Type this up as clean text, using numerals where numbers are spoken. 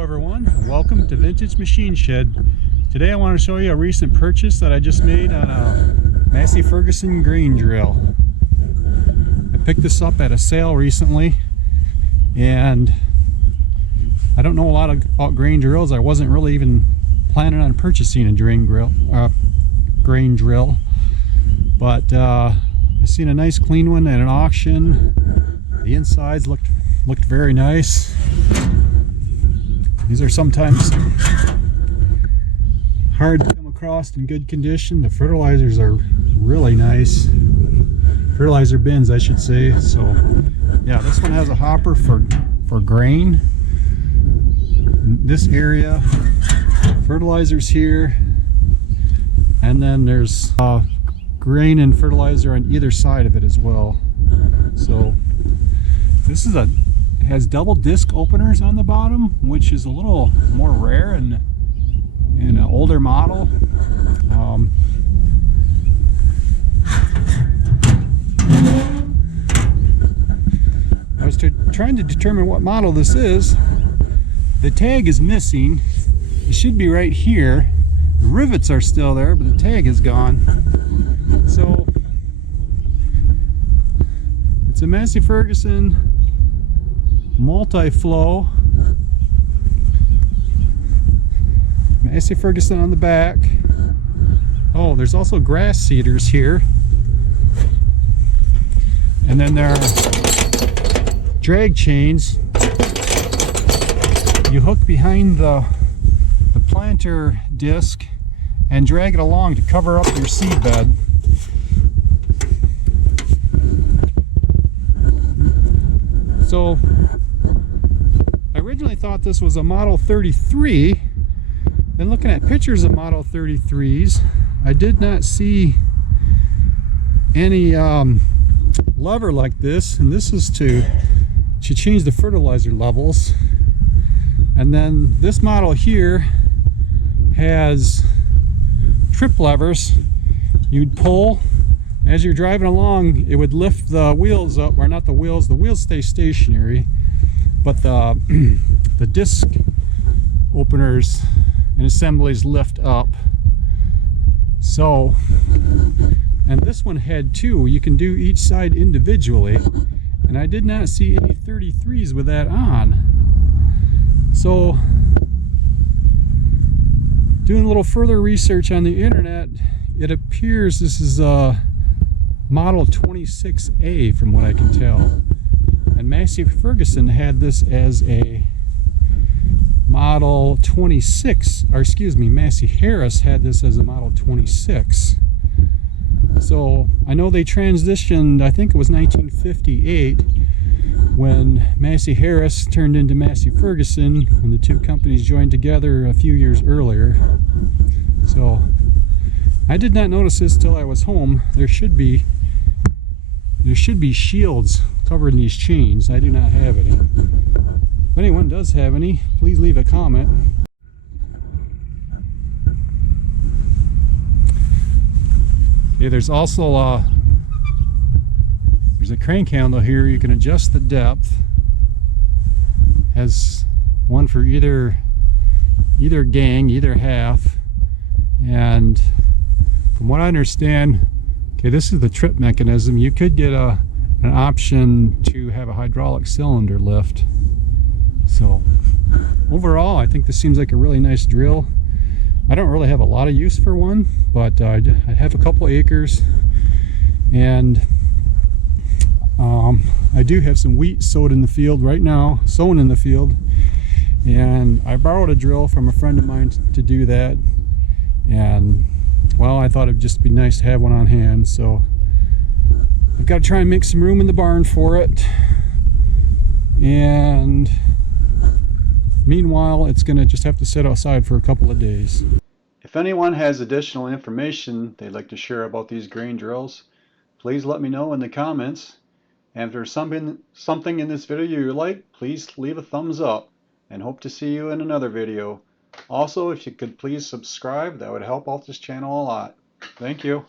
Hello everyone, and welcome to Vintage Machine Shed. Today I want to show you a recent purchase that I just made on a Massey Ferguson grain drill. I picked this up at a sale recently, and I don't know a lot about grain drills. I wasn't really even planning on purchasing a grain drill, but I seen a nice clean one at an auction. The insides looked very nice. These are sometimes hard to come across in good condition. The fertilizers are really nice. Fertilizer bins, I should say. So yeah, this one has a hopper for grain. In this area, fertilizers here, and then there's grain and fertilizer on either side of it as well. So this is has double disc openers on the bottom, which is a little more rare in an older model. I was trying to determine what model this is. The tag is missing. It should be right here. The rivets are still there, but the tag is gone. So it's a Massey Ferguson multi-flow. Massey Ferguson on the back. Oh, there's also grass seeders here. And then there are drag chains. You hook behind the planter disc and drag it along to cover up your seed bed. So I originally thought this was a Model 33. Then looking at pictures of Model 33s, I did not see any lever like this, and this is to change the fertilizer levels. And then this model here has trip levers. You'd pull as you're driving along. It would lift the wheels up, or not the wheels stay stationary, but the disc openers and assemblies lift up. So, and this one had two. You can do each side individually, and I did not see any 33s with that on. So doing a little further research on the internet, it appears this is a Model 26A from what I can tell. And Massey Ferguson had this as a Model 26, or excuse me, Massey Harris had this as a Model 26. So I know they transitioned, I think it was 1958, when Massey Harris turned into Massey Ferguson, when the two companies joined together a few years earlier. So I did not notice this till I was home. There should be shields covering these chains. I do not have any. If anyone does have any, please leave a comment. Okay, there's also there's a crank handle here. You can adjust the depth. Has one for either gang, either half. And from what I understand, okay, this is the trip mechanism. You could get an option to have a hydraulic cylinder lift. So overall, I think this seems like a really nice drill. I don't really have a lot of use for one, but I have a couple acres, and I do have some wheat sown in the field right now, and I borrowed a drill from a friend of mine to do that. And well, I thought it'd just be nice to have one on hand, so I've got to try and make some room in the barn for it. And meanwhile, it's gonna just have to sit outside for a couple of days. If anyone has additional information they'd like to share about these grain drills, please let me know in the comments. And if there's something in this video you like, please leave a thumbs up, and hope to see you in another video. Also, if you could please subscribe, that would help out this channel a lot. Thank you.